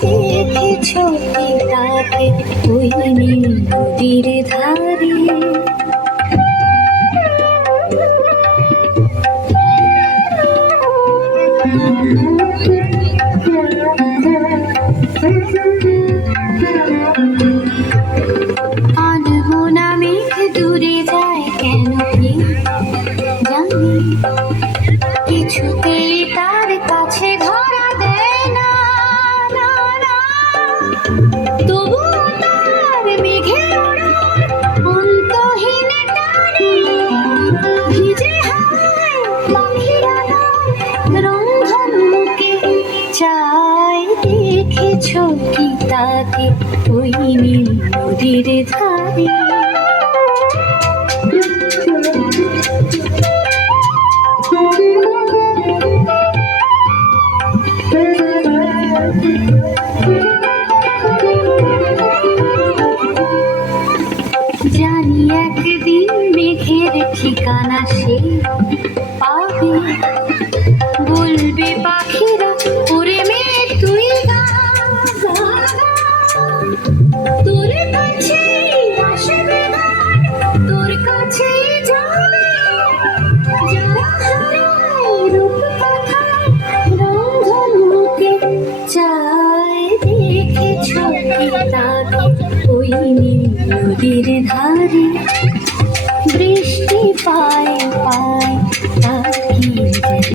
দেখেছ কি তাকে ওই নীল মেঘ দূরে যায় কেন কে কিছুতেই তার কাছে ধরা কি তাকে ওই নীল নদীর ধারে। জানি একদিন মেঘের ঠিকানা সে পাবে। বলবে পাখিরা, ওরে মেয়ে, তুই। তোর কাছে আসবে তোর কাছে যাবে। নদীর ধারে বৃষ্টি কি